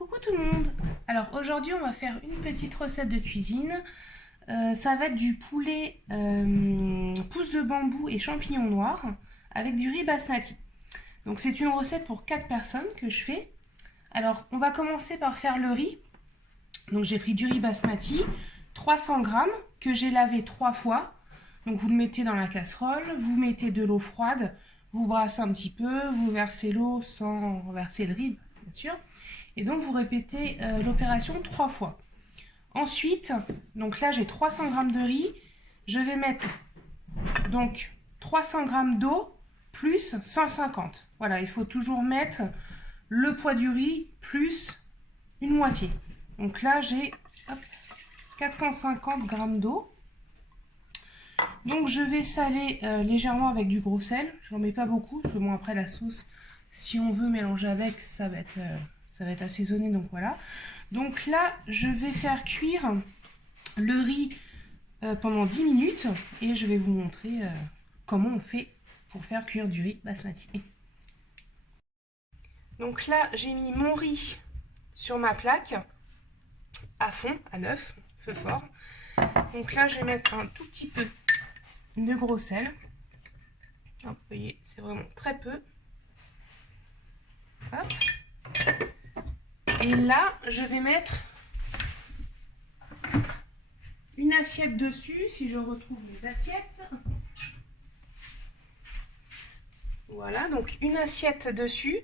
Coucou tout le monde. Alors aujourd'hui on va faire une petite recette de cuisine. Ça va être du poulet pousse de bambou et champignons noirs avec du riz basmati. Donc c'est une recette pour 4 personnes que je fais. Alors on va commencer par faire le riz. Donc j'ai pris du riz basmati, 300 grammes que j'ai lavé 3 fois. Donc vous le mettez dans la casserole, vous mettez de l'eau froide, vous brassez un petit peu, vous versez l'eau sans verser le riz bien sûr. Et donc vous répétez l'opération 3 fois. Ensuite, donc là j'ai 300 g de riz, je vais mettre donc 300 g d'eau plus 150. Voilà, il faut toujours mettre le poids du riz plus une moitié. Donc là j'ai 450 g d'eau. Donc je vais saler légèrement avec du gros sel. Je n'en mets pas beaucoup, parce que bon après la sauce, si on veut mélanger avec, ça va être assaisonné, donc voilà. Donc là, je vais faire cuire le riz pendant 10 minutes et je vais vous montrer comment on fait pour faire cuire du riz basmati. Donc là, j'ai mis mon riz sur ma plaque à fond, à 9, feu fort. Donc là, je vais mettre un tout petit peu de gros sel. Vous voyez, c'est vraiment très peu. Hop. Et là, je vais mettre une assiette dessus, si je retrouve les assiettes. Voilà, donc une assiette dessus.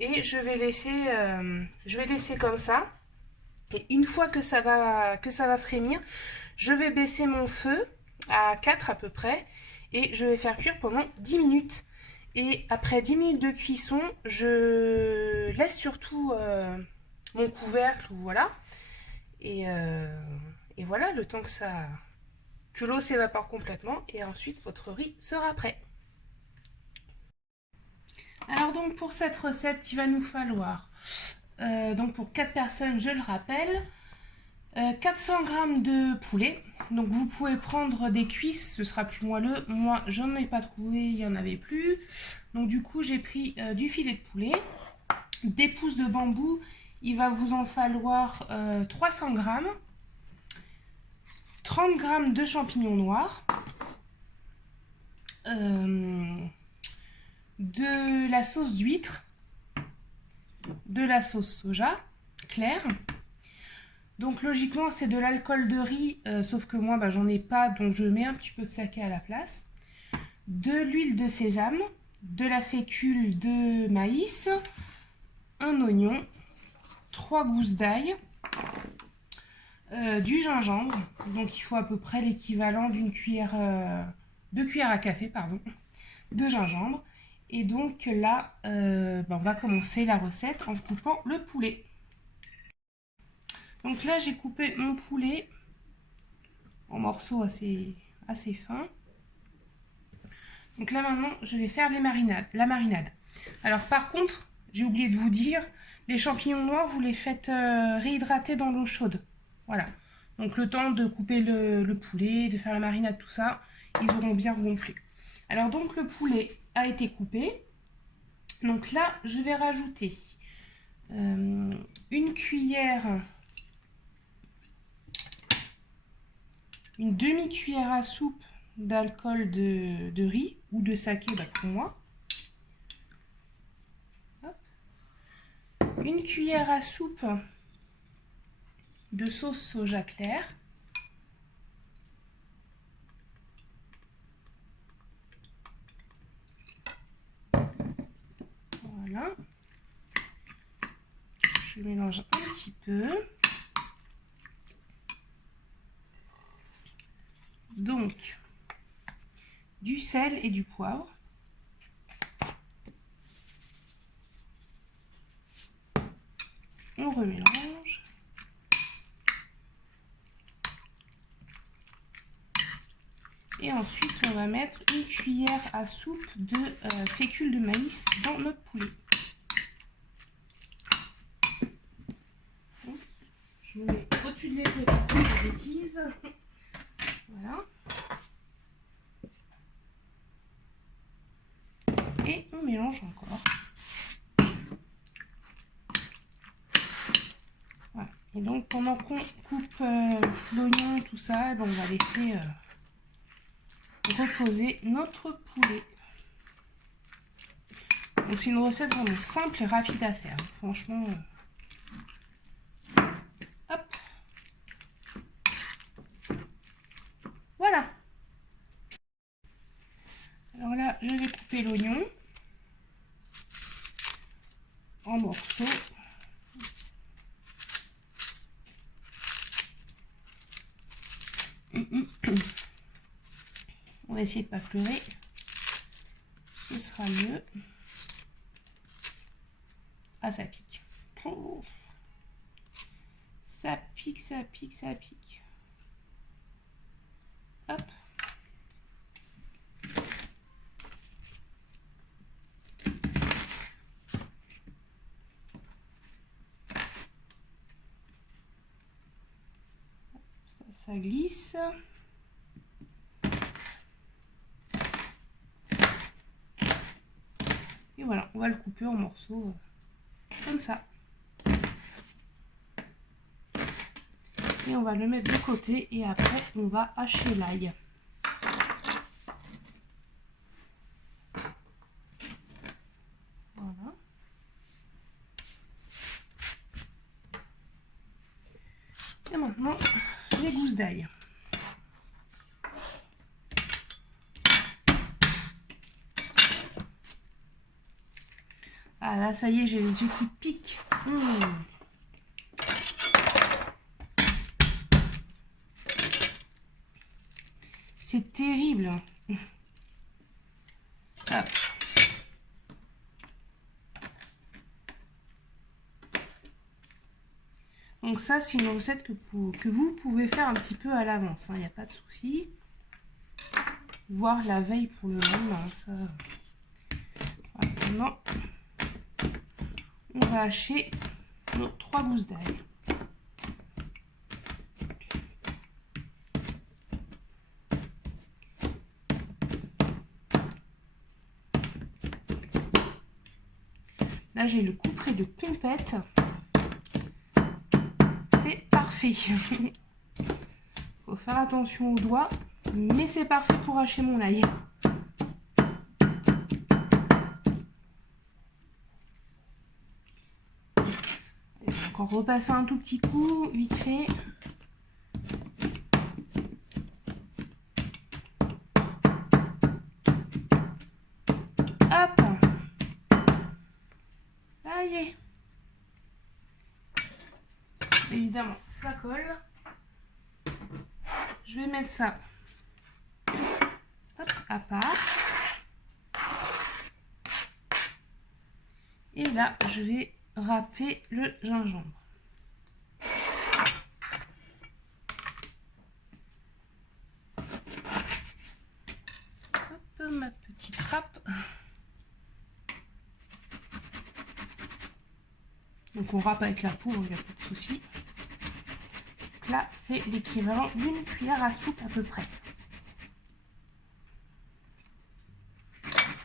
Et je vais laisser comme ça. Et une fois que ça va frémir, je vais baisser mon feu à 4 à peu près. Et je vais faire cuire pendant 10 minutes. Et après 10 minutes de cuisson, je laisse surtout mon couvercle, voilà. Et voilà, le temps que l'eau s'évapore complètement. Et ensuite, votre riz sera prêt. Alors donc pour cette recette, il va nous falloir, donc pour 4 personnes, je le rappelle, 400 g de poulet. Donc vous pouvez prendre des cuisses, ce sera plus moelleux. Moi, j'en ai pas trouvé, il n'y en avait plus. Donc du coup, j'ai pris du filet de poulet, des pousses de bambou. Il va vous en falloir 300 g, 30 g de champignons noirs, de la sauce d'huître, de la sauce soja claire. Donc logiquement c'est de l'alcool de riz, sauf que moi j'en ai pas, donc je mets un petit peu de saké à la place. De l'huile de sésame, de la fécule de maïs, un oignon, 3 gousses d'ail, du gingembre. Donc il faut à peu près l'équivalent d'une cuillère, 2 cuillères à café, pardon, de gingembre. Et donc là, on va commencer la recette en coupant le poulet. Donc là, j'ai coupé mon poulet en morceaux assez fins. Donc là, maintenant, je vais faire la marinade. Alors par contre, j'ai oublié de vous dire, les champignons noirs, vous les faites réhydrater dans l'eau chaude. Voilà. Donc le temps de couper le poulet, de faire la marinade, tout ça, ils auront bien gonflé. Alors donc le poulet a été coupé. Donc là, je vais rajouter une demi-cuillère à soupe d'alcool de riz ou de saké pour moi. Hop. Une cuillère à soupe de sauce soja claire. Voilà. Je mélange un petit peu. Donc, du sel et du poivre. On remélange. Et ensuite, on va mettre une cuillère à soupe de fécule de maïs dans notre poulet. Je me mets au-dessus de l'épieu pour faire des bêtises. Voilà. Et on mélange encore. Et donc pendant qu'on coupe l'oignon, tout ça, on va laisser reposer notre poulet. Donc c'est une recette vraiment simple et rapide à faire. Franchement, hop. Voilà. Alors là, je vais couper l'oignon en morceaux. On va essayer de ne pas pleurer. Ce sera mieux. Ah, ça pique. Oh. Ça pique, ça pique, ça pique. Hop. Ça glisse. Et voilà, on va le couper en morceaux comme ça. Et on va le mettre de côté et après on va hacher l'ail. Voilà. Et maintenant, les gousses d'ail. Ah là, ça y est, j'ai les yeux qui piquent. C'est terrible. Hop. Donc ça, c'est une recette que vous pouvez faire un petit peu à l'avance. Il n'y a pas de souci. Voire la veille pour le lendemain. Ça... Voilà. Maintenant, on va hacher nos 3 gousses d'ail. Là, j'ai le couperet de compète. C'est parfait. Faut faire attention aux doigts, mais c'est parfait pour hacher mon ail. Je vais encore repasser un tout petit coup, vite fait. Hop! Ça y est. Évidemment, ça colle. Je vais mettre ça hop, à part. Et là, je vais râper le gingembre. Hop, ma petite râpe. Donc on râpe avec la peau, il n'y a pas de souci. Donc là, c'est l'équivalent d'une cuillère à soupe à peu près.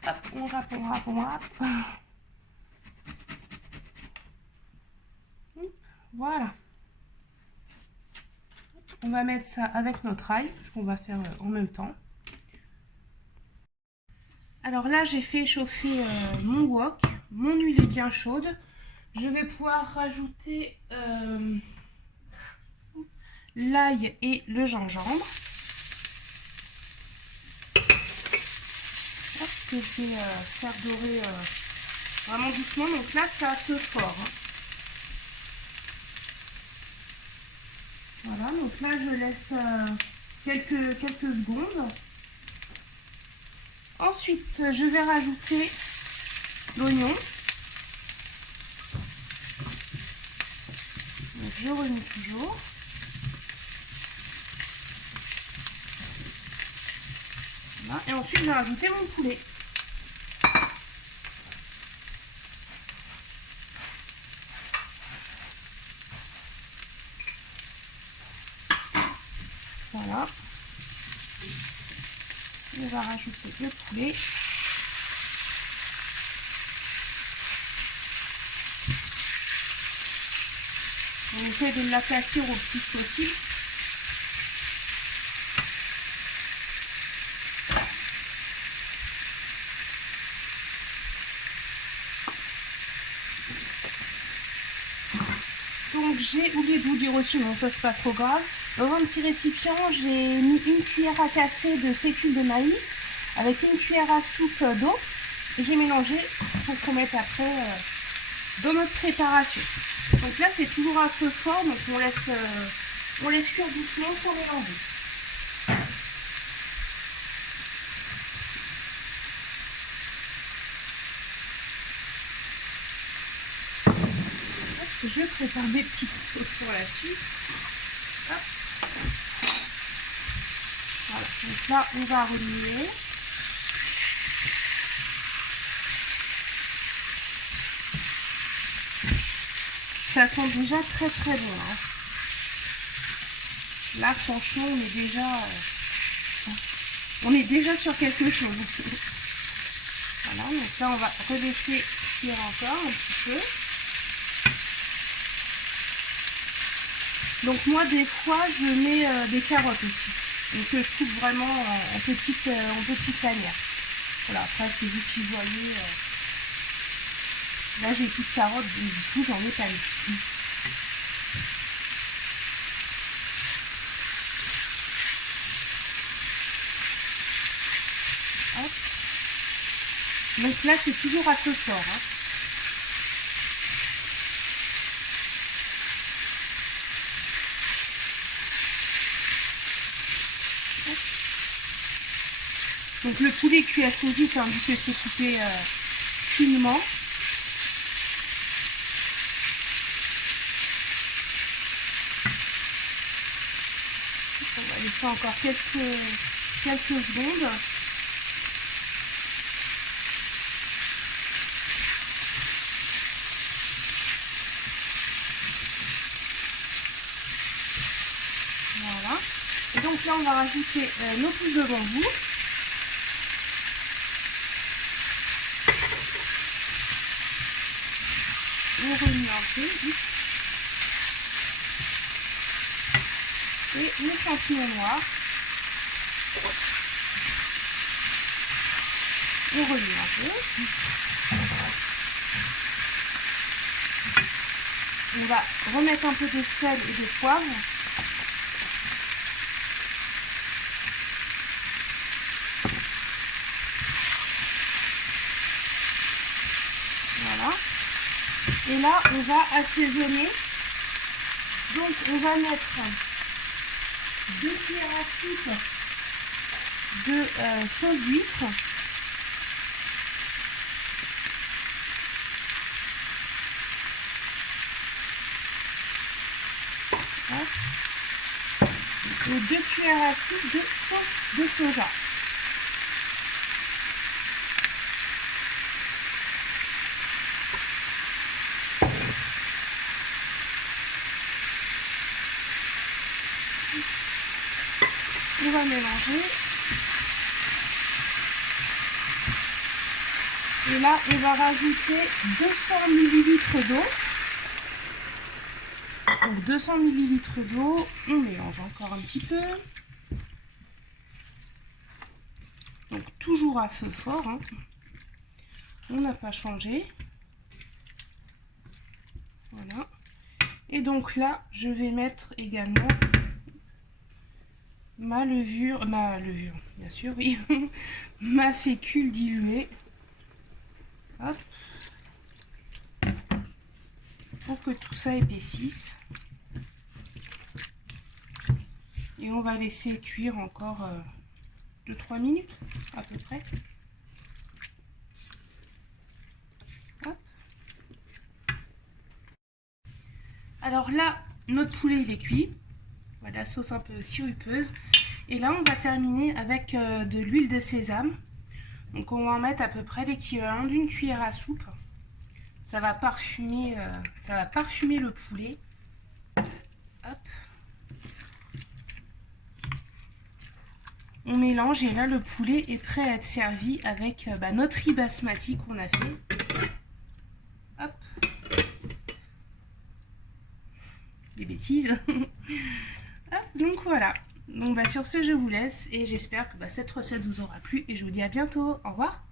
Hop, on râpe, on râpe, on râpe. Voilà. On va mettre ça avec notre ail, ce qu'on va faire en même temps. Alors là, j'ai fait chauffer mon wok. Mon huile est bien chaude. Je vais pouvoir rajouter l'ail et le gingembre. Hop, que je vais faire dorer vraiment doucement. Donc là, c'est un peu fort. Hein. Voilà, donc là, je laisse quelques secondes. Ensuite, je vais rajouter l'oignon. Donc, je remets toujours. Voilà. Et ensuite, je vais rajouter mon poulet. Voilà. On va rajouter le poulet. On essaie de l'aplatir au plus possible. Donc j'ai oublié de vous dire aussi, bon ça c'est pas trop grave, dans un petit récipient j'ai mis une cuillère à café de fécule de maïs avec une cuillère à soupe d'eau et j'ai mélangé pour qu'on mette après dans notre préparation. Donc là c'est toujours un feu fort, donc on laisse cuire doucement pour mélanger. Je prépare mes petites sauces pour la suite. Hop. Voilà, donc là on va remuer. Ça sent déjà très très bon. Hein. Là franchement on est déjà sur quelque chose. Voilà, donc là on va relaisser cuire encore un petit peu. Donc moi des fois je mets des carottes aussi, donc que je coupe vraiment en petites lanières. Voilà, après c'est vous qui voyez. Là j'ai plus de carottes, donc du coup j'en ai pas mis. Hop. Donc là c'est toujours à feu fort. Hein. Donc le poulet cuit assez vite, hein, vu que c'est coupé finement. On va laisser encore quelques secondes. Voilà. Et donc là on va rajouter nos pousses de bambou. On remue un peu vite. Et le champignon noir. On remue un peu. On va remettre un peu de sel et de poivre. Voilà. Et là, on va assaisonner. Donc, on va mettre 2 cuillères à soupe de sauce d'huître. Et 2 cuillères à soupe de sauce de soja. On va mélanger. Et là, on va rajouter 200 ml d'eau. Donc 200 ml d'eau, on mélange encore un petit peu. Donc toujours à feu fort. Hein. On n'a pas changé. Voilà. Et donc là, je vais mettre également ma levure, bien sûr, oui, ma fécule diluée. Hop. Pour que tout ça épaississe. Et on va laisser cuire encore 2-3 minutes à peu près. Hop. Alors là, notre poulet il est cuit. Voilà, la sauce un peu sirupeuse. Et là, on va terminer avec de l'huile de sésame. Donc on va en mettre à peu près l'équivalent d'une cuillère à soupe. Ça va parfumer le poulet. Hop. On mélange et là le poulet est prêt à être servi avec notre riz basmati qu'on a fait. Hop. des bêtises. Hop, donc voilà. Donc sur ce, je vous laisse et j'espère que cette recette vous aura plu et je vous dis à bientôt. Au revoir.